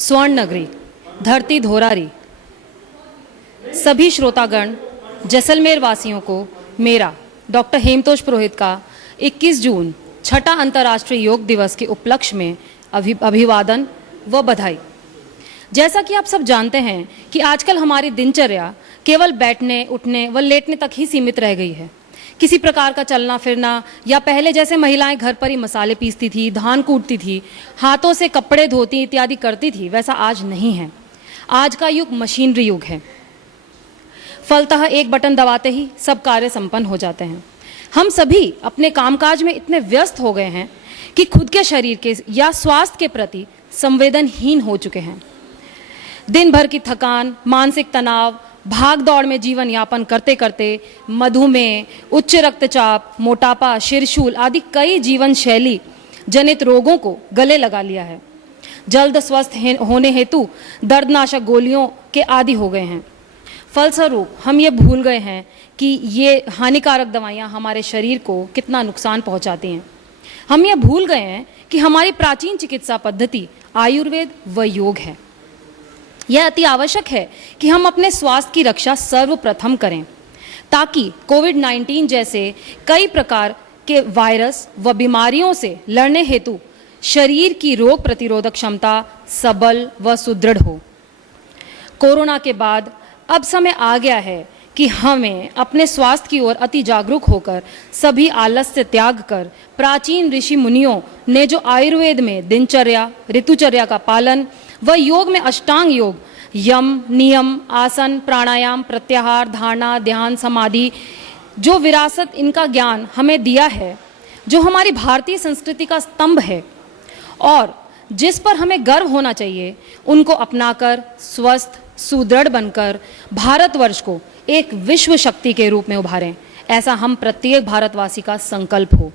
स्वर्ण नगरी, धरती धोरारी, सभी श्रोतागण, जैसलमेर वासियों को मेरा डॉक्टर हेमतोष पुरोहित का 21 जून छठा अंतर्राष्ट्रीय योग दिवस के उपलक्ष्य में अभिवादन व बधाई। जैसा कि आप सब जानते हैं कि आजकल हमारी दिनचर्या केवल बैठने, उठने व लेटने तक ही सीमित रह गई है। किसी प्रकार का चलना फिरना या पहले जैसे महिलाएं घर पर ही मसाले पीसती थी, धान कूटती थी, हाथों से कपड़े धोती इत्यादि करती थी, वैसा आज नहीं है। आज का युग मशीनरी युग है। फलतः एक बटन दबाते ही सब कार्य संपन्न हो जाते हैं। हम सभी अपने कामकाज में इतने व्यस्त हो गए हैं कि खुद के शरीर के या स्वास्थ्य के प्रति संवेदनहीन हो चुके हैं। दिन भर की थकान, मानसिक तनाव, भाग दौड़ में जीवन यापन करते करते मधुमेह, उच्च रक्तचाप, मोटापा, शिरशूल आदि कई जीवन शैली जनित रोगों को गले लगा लिया है। जल्द स्वस्थ होने हेतु दर्दनाशक गोलियों के आदी हो गए हैं। फलस्वरूप हम ये भूल गए हैं कि ये हानिकारक दवाइयाँ हमारे शरीर को कितना नुकसान पहुँचाती हैं। हम ये भूल गए हैं कि हमारी प्राचीन चिकित्सा पद्धति आयुर्वेद व योग है। यह अति आवश्यक है कि हम अपने स्वास्थ्य की रक्षा सर्वप्रथम करें ताकि कोविड-19 जैसे कई प्रकार के वायरस व बीमारियों से लड़ने हेतु शरीर की रोग प्रतिरोधक क्षमता सबल व सुदृढ़ हो। कोरोना के बाद अब समय आ गया है कि हमें अपने स्वास्थ्य की ओर अति जागरूक होकर सभी आलस्य त्याग कर प्राचीन ऋषि मुनियों ने जो आयुर्वेद में दिनचर्या, ऋतुचर्या का पालन व योग में अष्टांग योग, यम, नियम, आसन, प्राणायाम, प्रत्याहार, धारणा, ध्यान, समाधि, जो विरासत इनका ज्ञान हमें दिया है, जो हमारी भारतीय संस्कृति का स्तंभ है और जिस पर हमें गर्व होना चाहिए, उनको अपनाकर स्वस्थ सुदृढ़ बनकर भारतवर्ष को एक विश्व शक्ति के रूप में उभारें, ऐसा हम प्रत्येक भारतवासी का संकल्प हो।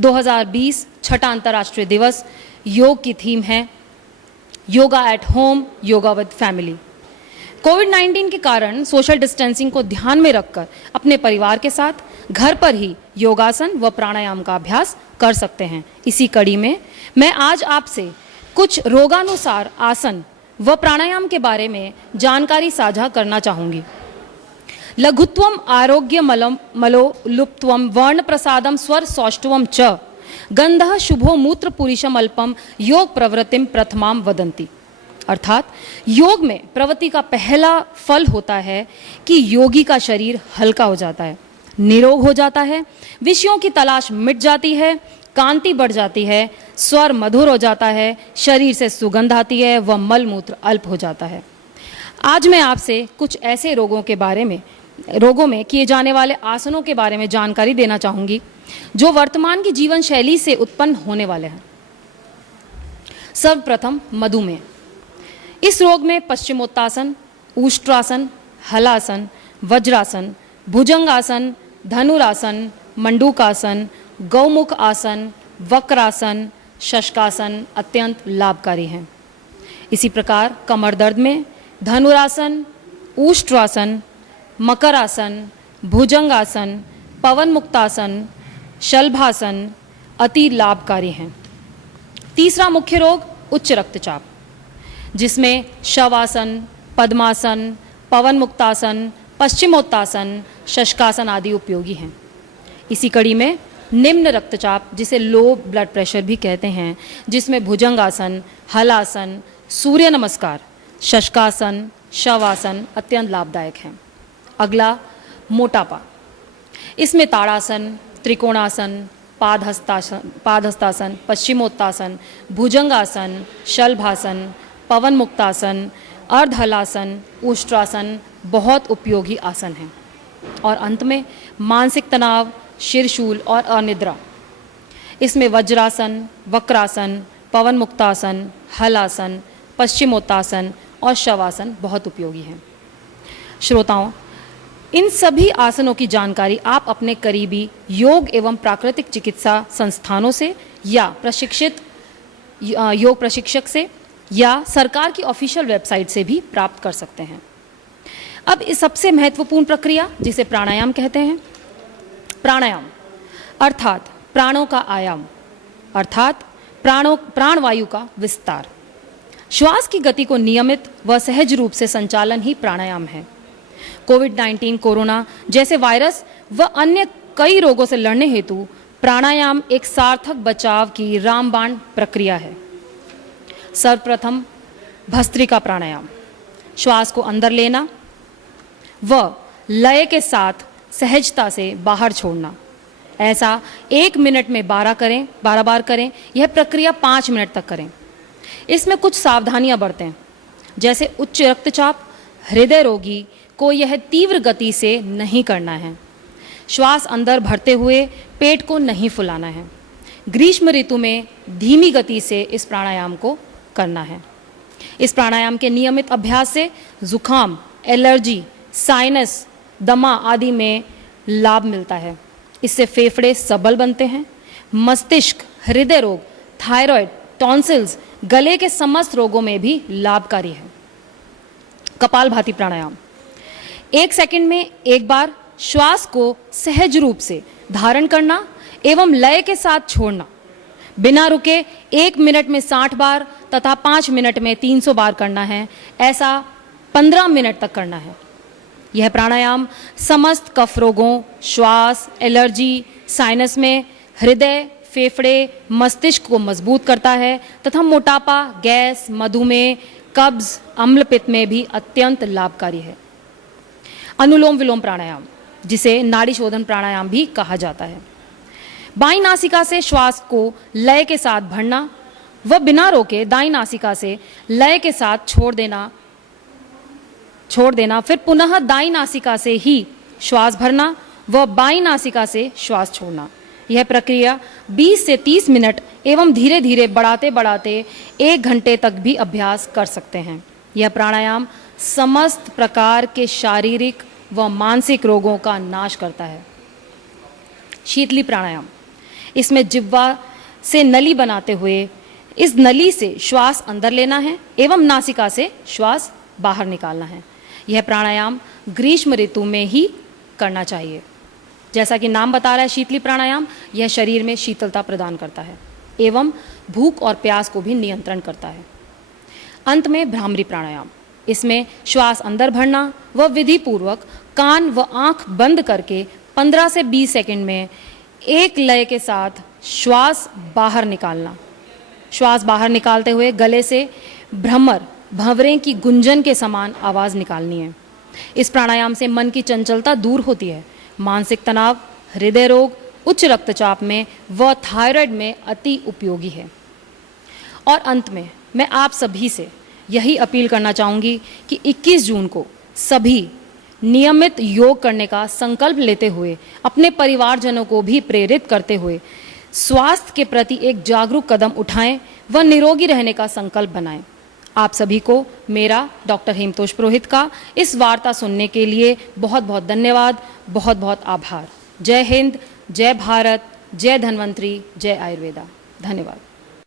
2020 छठा अंतर्राष्ट्रीय दिवस योग की थीम है yoga at home, yoga with family. कोविड-19 के कारण सोशल डिस्टेंसिंग को ध्यान में रखकर अपने परिवार के साथ घर पर ही योगासन व प्राणायाम का अभ्यास कर सकते हैं। इसी कड़ी में मैं आज आपसे कुछ रोगानुसार आसन व प्राणायाम के बारे में जानकारी साझा करना चाहूँगी। लघुत्वम आरोग्य मलो लुप्त्वम वर्ण प्रसादम स्वर सौष्ठवम च गंधः शुभो मूत्र पुरुषम अल्पम योग प्रवृत्तिम प्रथमाम वदंती। अर्थात योग में प्रवृत्ति का पहला फल होता है कि योगी का शरीर हल्का हो जाता है, निरोग हो जाता है, विषयों की तलाश मिट जाती है, कांति बढ़ जाती है, स्वर मधुर हो जाता है, शरीर से सुगंध आती है व मल मूत्र अल्प हो जाता है। आज मैं आपसे कुछ ऐसे रोगों में किए जाने वाले आसनों के बारे में जानकारी देना चाहूँगी जो वर्तमान की जीवन शैली से उत्पन्न होने वाले हैं। सर्वप्रथम मधुमेह। इस रोग में पश्चिमोत्तासन, ऊष्ट्रासन, हलासन, वज्रासन, भुजंगासन, धनुरासन, मंडूकासन, गौमुख आसन, वक्रासन, शशकासन अत्यंत लाभकारी हैं। इसी प्रकार कमर दर्द में धनुरासन, ऊष्ट्रासन, मकरासन, भुजंगासन, पवन मुक्तासन, शलभासन अति लाभकारी हैं। तीसरा मुख्य रोग उच्च रक्तचाप, जिसमें शवासन, पद्मासन, पवन मुक्तासन, पश्चिमोत्तासन, शशकासन आदि उपयोगी हैं। इसी कड़ी में निम्न रक्तचाप, जिसे लो ब्लड प्रेशर भी कहते हैं, जिसमें भुजंगासन, हलासन, सूर्य नमस्कार, शशकासन, शवासन अत्यंत लाभदायक हैं। अगला मोटापा। इसमें ताड़ासन, त्रिकोणासन, पादहस्तासन, पश्चिमोत्तासन, भुजंगासन, शलभासन, पवन मुक्तासन, अर्धहलासन, ऊष्ट्रासन बहुत उपयोगी आसन हैं। और अंत में मानसिक तनाव, शिरशूल और अनिद्रा। इसमें वज्रासन, वक्रासन, पवन मुक्तासन, हलासन, पश्चिमोत्तासन और शवासन बहुत उपयोगी हैं। श्रोताओं, इन सभी आसनों की जानकारी आप अपने करीबी योग एवं प्राकृतिक चिकित्सा संस्थानों से या प्रशिक्षित योग प्रशिक्षक से या सरकार की ऑफिशियल वेबसाइट से भी प्राप्त कर सकते हैं। अब इस सबसे महत्वपूर्ण प्रक्रिया जिसे प्राणायाम कहते हैं। प्राणायाम अर्थात प्राणों का आयाम, अर्थात प्राणवायु का विस्तार। श्वास की गति को नियमित व सहज रूप से संचालन ही प्राणायाम है। कोविड-19, कोरोना जैसे वायरस व अन्य कई रोगों से लड़ने हेतु प्राणायाम एक सार्थक बचाव की रामबाण प्रक्रिया है। सर्वप्रथम भस्त्रिका प्राणायाम, श्वास को अंदर लेना व लय के साथ सहजता से बाहर छोड़ना। ऐसा 1 मिनट में 12 बार करें। यह प्रक्रिया 5 मिनट तक करें। इसमें कुछ सावधानियां बरतें, जैसे उच्च रक्तचाप, हृदय रोगी को यह तीव्र गति से नहीं करना है। श्वास अंदर भरते हुए पेट को नहीं फुलाना है। ग्रीष्म ऋतु में धीमी गति से इस प्राणायाम को करना है। इस प्राणायाम के नियमित अभ्यास से जुकाम, एलर्जी, साइनस, दमा आदि में लाभ मिलता है। इससे फेफड़े सबल बनते हैं। मस्तिष्क, हृदय रोग, थायराइड, टॉन्सिल्स, गले के समस्त रोगों में भी लाभकारी है। कपालभाति प्राणायाम, 1 सेकंड में 1 बार श्वास को सहज रूप से धारण करना एवं लय के साथ छोड़ना। बिना रुके 1 मिनट में 60 बार तथा 5 मिनट में 300 बार करना है। ऐसा 15 मिनट तक करना है। यह प्राणायाम समस्त कफ रोगों, श्वास, एलर्जी, साइनस में, हृदय, फेफड़े, मस्तिष्क को मजबूत करता है तथा मोटापा, गैस, मधुमेह, कब्ज, अम्लपित्त में भी अत्यंत लाभकारी है। अनुलोम विलोम प्राणायाम, जिसे नाड़ी शोधन प्राणायाम भी कहा जाता है। बाईं नासिका से श्वास को लय के साथ भरना व बिना रोके दाईं नासिका से लय के साथ छोड़ देना, फिर पुनः दाईं नासिका से ही श्वास भरना व बाईं नासिका से श्वास छोड़ना। यह प्रक्रिया 20 से 30 मिनट एवं धीरे धीरे बढ़ाते बढ़ाते 1 घंटे तक भी अभ्यास कर सकते हैं। यह प्राणायाम समस्त प्रकार के शारीरिक व मानसिक रोगों का नाश करता है। शीतली प्राणायाम, इसमें जिह्वा से नली बनाते हुए इस नली से श्वास अंदर लेना है एवं नासिका से श्वास बाहर निकालना है। यह प्राणायाम ग्रीष्म ऋतु में ही करना चाहिए। जैसा कि नाम बता रहा है शीतली प्राणायाम, यह शरीर में शीतलता प्रदान करता है एवं भूख और प्यास को भी नियंत्रण करता है। अंत में भ्रामरी प्राणायाम, इसमें श्वास अंदर भरना व विधि पूर्वक कान व आंख बंद करके 15 से 20 सेकंड में एक लय के साथ श्वास बाहर निकालना। श्वास बाहर निकालते हुए गले से भ्रमर, भंवरे की गुंजन के समान आवाज़ निकालनी है। इस प्राणायाम से मन की चंचलता दूर होती है। मानसिक तनाव, हृदय रोग, उच्च रक्तचाप में व थायराइड में अति उपयोगी है। और अंत में मैं आप सभी से यही अपील करना चाहूँगी कि 21 जून को सभी नियमित योग करने का संकल्प लेते हुए अपने परिवारजनों को भी प्रेरित करते हुए स्वास्थ्य के प्रति एक जागरूक कदम उठाएं व निरोगी रहने का संकल्प बनाएं। आप सभी को मेरा डॉक्टर हेमतोष पुरोहित का इस वार्ता सुनने के लिए बहुत बहुत धन्यवाद, बहुत बहुत आभार। जय हिंद, जय भारत, जय धन्वंतरी, जय आयुर्वेदा। धन्यवाद।